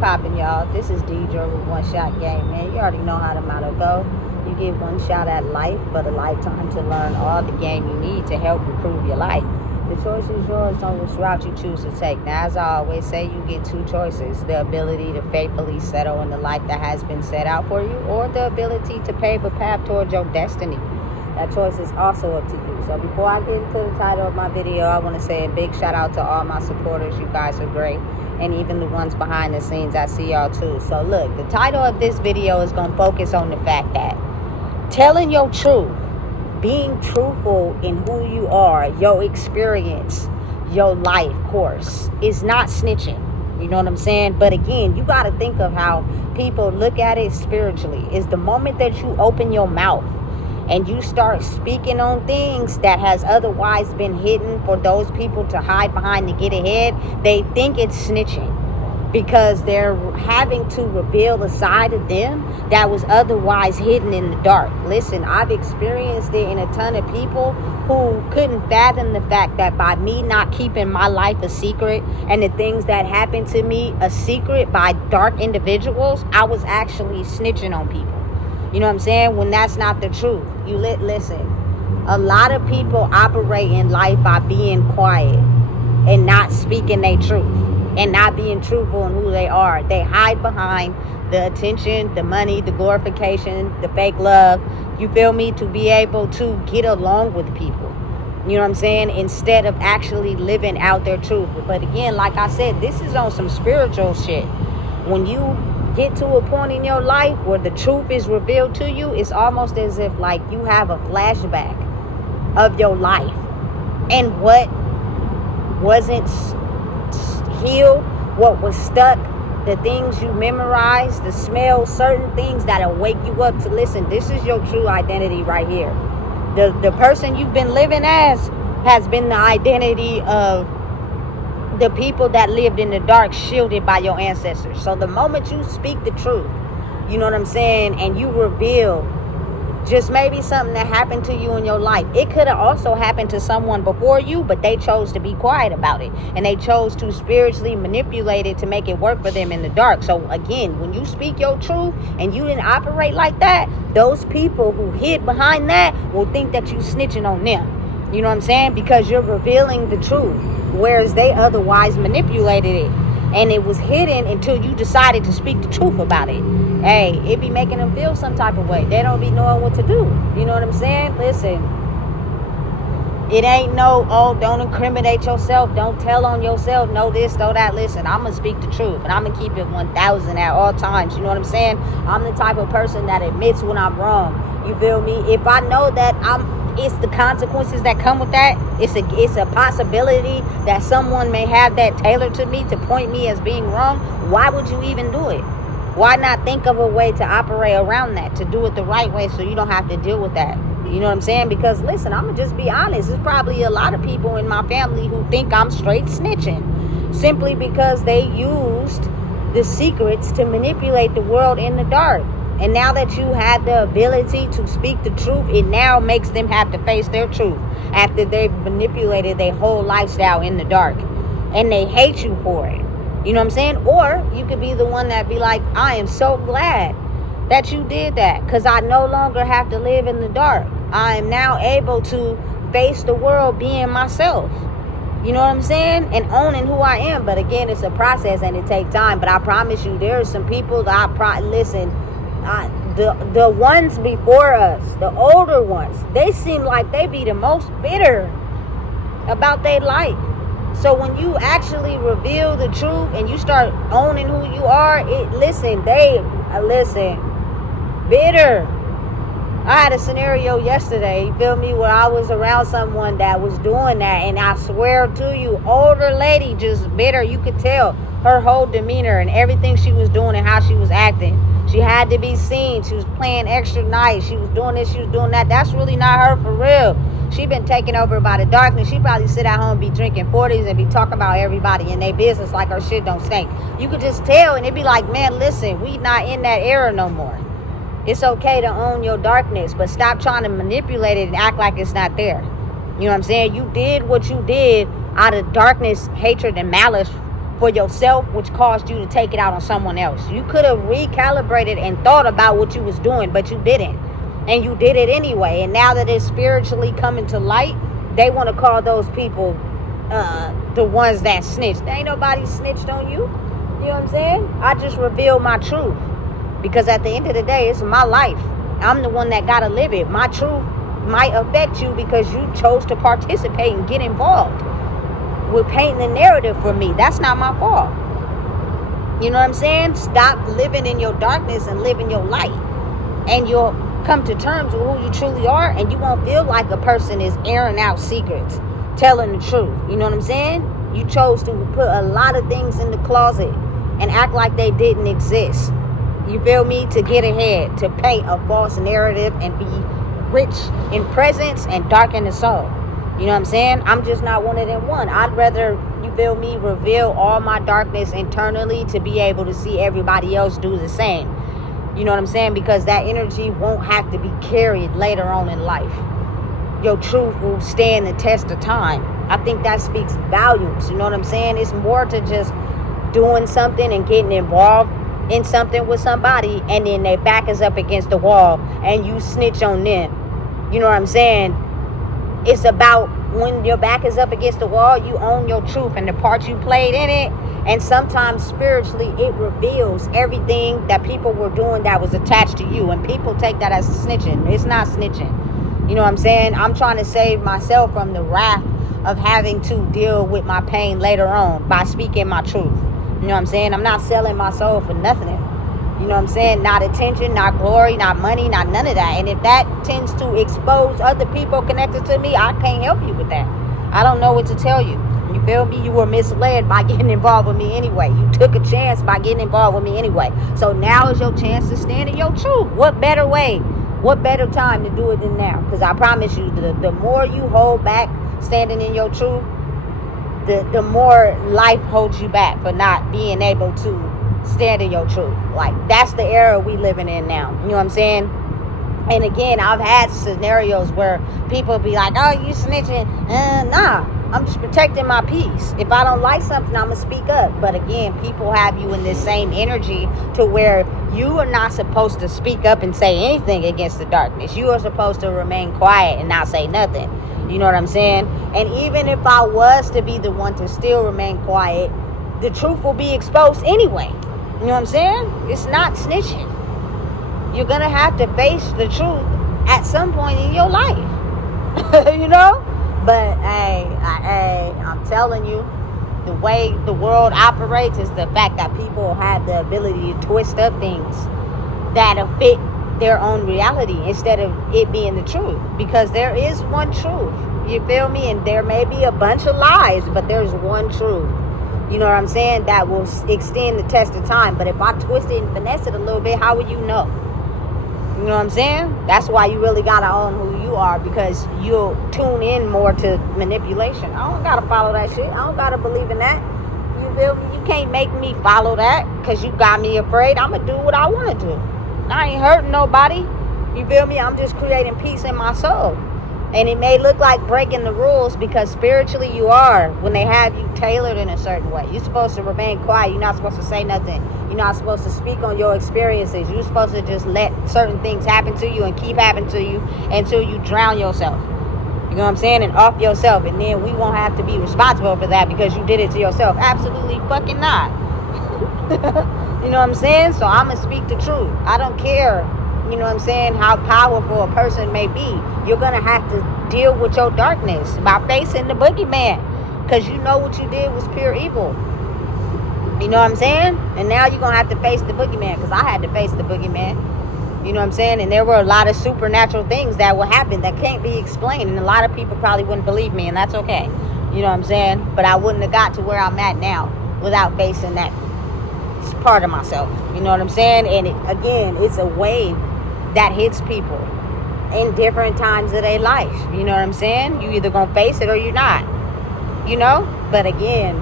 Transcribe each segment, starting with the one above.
poppin', y'all? This is Deidre with One Shot Game, man. You already know how the motto go. You get one shot at life, but a lifetime to learn all the game you need to help improve your life. The choice is yours on which route you choose to take. Now, as I always say, you get two choices. The ability to faithfully settle in the life that has been set out for you, or the ability to pave a path towards your destiny. That choice is also up to you. So before I get into the title of my video, I want to say a big shout out to all my supporters. You guys are great. And even the ones behind the scenes, I see y'all too. So look, the title of this video is going to focus on the fact that telling your truth, being truthful in who you are, your experience, your life course, is not snitching. You know what I'm saying? But again, you got to think of how people look at it spiritually. Is the moment that you open your mouth and you start speaking on things that has otherwise been hidden for those people to hide behind to get ahead, they think it's snitching because they're having to reveal a side of them that was otherwise hidden in the dark. Listen, I've experienced it in a ton of people who couldn't fathom the fact that by me not keeping my life a secret and the things that happened to me a secret by dark individuals, I was actually snitching on people. You know what I'm saying? When that's not the truth. Listen, a lot of people operate in life by being quiet and not speaking their truth and not being truthful in who they are. They hide behind the attention, the money, the glorification, the fake love, you feel me, to be able to get along with people. You know what I'm saying? Instead of actually living out their truth. But again, like I said, this is on some spiritual shit. When you get to a point in your life where the truth is revealed to you, it's almost as if like you have a flashback of your life and what wasn't healed, what was stuck, the things you memorized, the smells, certain things that'll wake you up to listen. This is your true identity right here. The person you've been living as has been the identity of the people that lived in the dark, shielded by your ancestors. So the moment you speak the truth, you know what I'm saying, and you reveal just maybe something that happened to you in your life. It could have also happened to someone before you, but they chose to be quiet about it. And they chose to spiritually manipulate it to make it work for them in the dark. So again, when you speak your truth and you didn't operate like that, those people who hid behind that will think that you snitching on them. You know what I'm saying? Because you're revealing the truth, whereas they otherwise manipulated it. And it was hidden until you decided to speak the truth about it. Hey, it be making them feel some type of way. They don't be knowing what to do. You know what I'm saying? Listen, it ain't no, oh, don't incriminate yourself. Don't tell on yourself. No this, no that. Listen, I'm going to speak the truth. And I'm going to keep it 1,000 at all times. You know what I'm saying? I'm the type of person that admits when I'm wrong. You feel me? If I know that it's the consequences that come with that. It's a possibility that someone may have that tailored to me to point me as being wrong. Why would you even do it? Why not think of a way to operate around that, to do it the right way so you don't have to deal with that? You know what I'm saying? Because listen, I'm going to just be honest. There's probably a lot of people in my family who think I'm straight snitching simply because they used the secrets to manipulate the world in the dark. And now that you have the ability to speak the truth, it now makes them have to face their truth after they've manipulated their whole lifestyle in the dark. And they hate you for it. You know what I'm saying? Or you could be the one that be like, I am so glad that you did that because I no longer have to live in the dark. I am now able to face the world being myself. You know what I'm saying? And owning who I am. But again, it's a process and it takes time. But I promise you, there are some people that the ones before us, the older ones, they seem like they be the most bitter about their life. So when you actually reveal the truth and you start owning who you are, bitter. I had a scenario yesterday, you feel me, where I was around someone that was doing that, and I swear to you, older lady, just bitter. You could tell her whole demeanor and everything she was doing and how she was acting. She had to be seen. She was playing extra nice. She was doing this, she was doing that. That's really not her for real. She been taken over by the darkness. She probably sit at home, be drinking 40s and be talking about everybody in their business like her shit don't stink. You could just tell, and it'd be like, man, listen, we not in that era no more. It's okay to own your darkness, but stop trying to manipulate it and act like it's not there. You know what I'm saying? You did what you did out of darkness, hatred, and malice for yourself, which caused you to take it out on someone else. You could have recalibrated and thought about what you was doing, but you didn't. And you did it anyway. And now that it's spiritually coming to light, they want to call those people the ones that snitched. There ain't nobody snitched on you. You know what I'm saying? I just revealed my truth. Because at the end of the day, it's my life. I'm the one that got to live it. My truth might affect you because you chose to participate and get involved with painting the narrative for me. That's not my fault. You know what I'm saying? Stop living in your darkness and live in your light. And you'll come to terms with who you truly are, and you won't feel like a person is airing out secrets, telling the truth. You know what I'm saying? You chose to put a lot of things in the closet and act like they didn't exist. You feel me? To get ahead, to paint a false narrative and be rich in presence and dark in the soul. You know what I'm saying? I'm just not one of them one. I'd rather, you feel me, reveal all my darkness internally to be able to see everybody else do the same. You know what I'm saying? Because that energy won't have to be carried later on in life. Your truth will stand the test of time. I think that speaks volumes. You know what I'm saying? It's more to just doing something and getting involved in something with somebody, and then their back is up against the wall and you snitch on them. You know what I'm saying? It's about when your back is up against the wall, you own your truth and the part you played in it. And sometimes spiritually, it reveals everything that people were doing that was attached to you. And people take that as snitching. It's not snitching. You know what I'm saying? I'm trying to save myself from the wrath of having to deal with my pain later on by speaking my truth. You know what I'm saying? I'm not selling my soul for nothing. You know what I'm saying? Not attention, not glory, not money, not none of that. And if that tends to expose other people connected to me, I can't help you with that. I don't know what to tell you. You feel me? You were misled by getting involved with me anyway. You took a chance by getting involved with me anyway. So now is your chance to stand in your truth. What better way? What better time to do it than now? Because I promise you, the more you hold back standing in your truth, the more life holds you back for not being able to stand in your truth. Like, that's the era we living in now. You know what I'm saying? And again, I've had scenarios where people be like, oh, you snitching. Nah, I'm just protecting my peace. If I don't like something, I'm going to speak up. But again, people have you in this same energy to where you are not supposed to speak up and say anything against the darkness. You are supposed to remain quiet and not say nothing. You know what I'm saying? And even if I was to be the one to still remain quiet, the truth will be exposed anyway. You know what I'm saying? It's not snitching. You're going to have to face the truth at some point in your life. You know? But, I'm telling you, the way the world operates is the fact that people have the ability to twist up things that'll fit their own reality instead of it being the truth. Because there is one truth. You feel me? And there may be a bunch of lies, but there's one truth. You know what I'm saying? That will extend the test of time. But if I twist it and finesse it a little bit, how will you know? You know what I'm saying? That's why you really got to own who you are, because you'll tune in more to manipulation. I don't got to follow that shit. I don't got to believe in that. You feel me? You can't make me follow that because you got me afraid. I'm going to do what I want to do. I ain't hurting nobody. You feel me? I'm just creating peace in my soul. And it may look like breaking the rules because spiritually you are when they have you tailored in a certain way. You're supposed to remain quiet. You're not supposed to say nothing. You're not supposed to speak on your experiences. You're supposed to just let certain things happen to you and keep happening to you until you drown yourself. You know what I'm saying? And off yourself. And then we won't have to be responsible for that because you did it to yourself. Absolutely fucking not. You know what I'm saying? So I'm going to speak the truth. I don't care, you know what I'm saying, how powerful a person may be. You're going to have to deal with your darkness by facing the boogeyman. Because you know what you did was pure evil. You know what I'm saying? And now you're going to have to face the boogeyman. Because I had to face the boogeyman. You know what I'm saying? And there were a lot of supernatural things that will happen that can't be explained. And a lot of people probably wouldn't believe me. And that's okay. You know what I'm saying? But I wouldn't have got to where I'm at now without facing that part of myself. You know what I'm saying? And again, it's a wave that hits people in different times of their life. You know what I'm saying? You either gonna face it or you're not. You know? But again,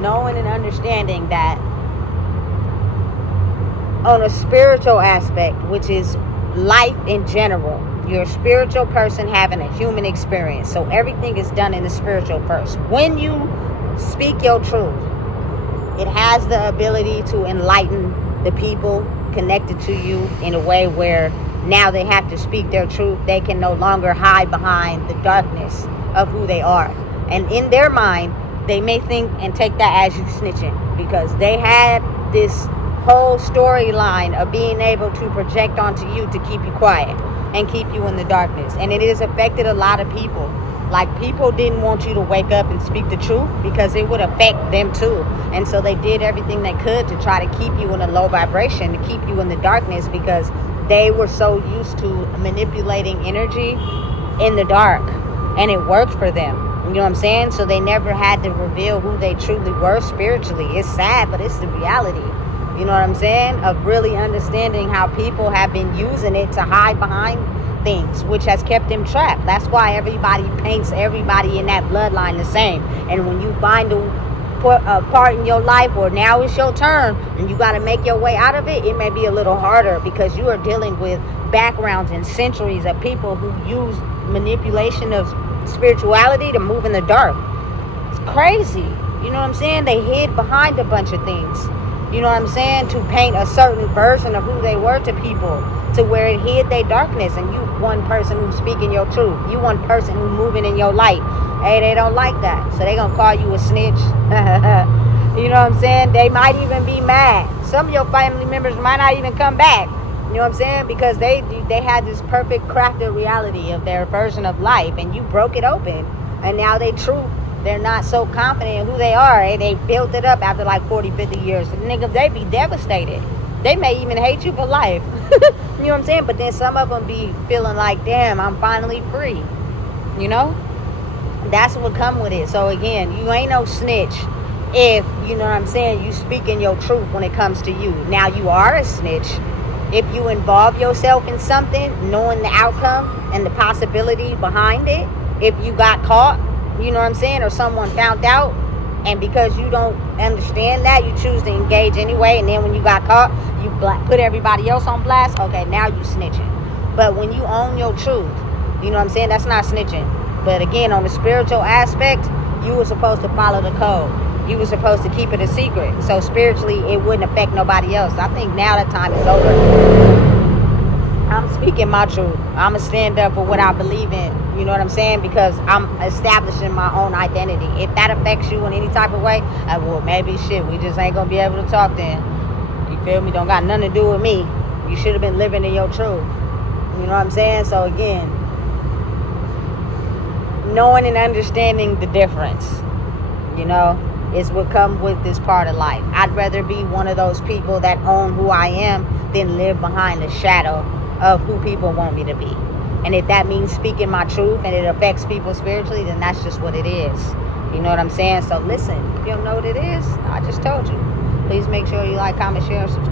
knowing and understanding that on a spiritual aspect, which is life in general, you're a spiritual person having a human experience. So everything is done in the spiritual first. When you speak your truth, It has the ability to enlighten the people connected to you in a way where now they have to speak their truth. They can no longer hide behind the darkness of who they are. And in their mind, they may think and take that as you snitching, because they had this whole storyline of being able to project onto you to keep you quiet and keep you in the darkness. And it has affected a lot of people. Like, people didn't want you to wake up and speak the truth because it would affect them too. And so they did everything they could to try to keep you in a low vibration, to keep you in the darkness, because they were so used to manipulating energy in the dark. And it worked for them. You know what I'm saying? So they never had to reveal who they truly were spiritually. It's sad, but it's the reality. You know what I'm saying? Of really understanding how people have been using it to hide behind things, which has kept them trapped. That's why everybody paints everybody in that bloodline the same. And when you find a part in your life where now it's your turn and you got to make your way out of it, it may be a little harder, because you are dealing with backgrounds and centuries of people who use manipulation of spirituality to move in the dark. It's crazy. You know what I'm saying? They hid behind a bunch of things. You know what I'm saying? To paint a certain version of who they were to people, to where it hid their darkness. And you one person who's speaking your truth. You one person who's moving in your light. Hey, they don't like that. So they gonna call you a snitch. You know what I'm saying? They might even be mad. Some of your family members might not even come back. You know what I'm saying? Because they had this perfect crafted reality of their version of life, and you broke it open. And now they truth. They're not so confident in who they are, and they built it up after like 40, 50 years. The niggas, they be devastated. They may even hate you for life. You know what I'm saying? But then some of them be feeling like, damn, I'm finally free. You know? That's what come with it. So again, you ain't no snitch if, you know what I'm saying, you speaking your truth when it comes to you. Now, you are a snitch if you involve yourself in something, knowing the outcome and the possibility behind it. If you got caught, you know what I'm saying, or someone found out, and because you don't understand that, you choose to engage anyway, and then when you got caught, you put everybody else on blast. Okay, now you snitching. But when you own your truth, you know what I'm saying, that's not snitching. But again, on the spiritual aspect, you were supposed to follow the code. You were supposed to keep it a secret. So spiritually, it wouldn't affect nobody else. I think now that time is over. I'm speaking my truth. I'm going to stand up for what I believe in. You know what I'm saying? Because I'm establishing my own identity. If that affects you in any type of way, well, maybe shit, we just ain't going to be able to talk then. You feel me? Don't got nothing to do with me. You should have been living in your truth. You know what I'm saying? So again, knowing and understanding the difference, you know, is what comes with this part of life. I'd rather be one of those people that own who I am than live behind the shadow of who people want me to be. And if that means speaking my truth and it affects people spiritually, then that's just what it is. You know what I'm saying? So listen, if you don't know what it is, I just told you. Please make sure you like, comment, share, and subscribe.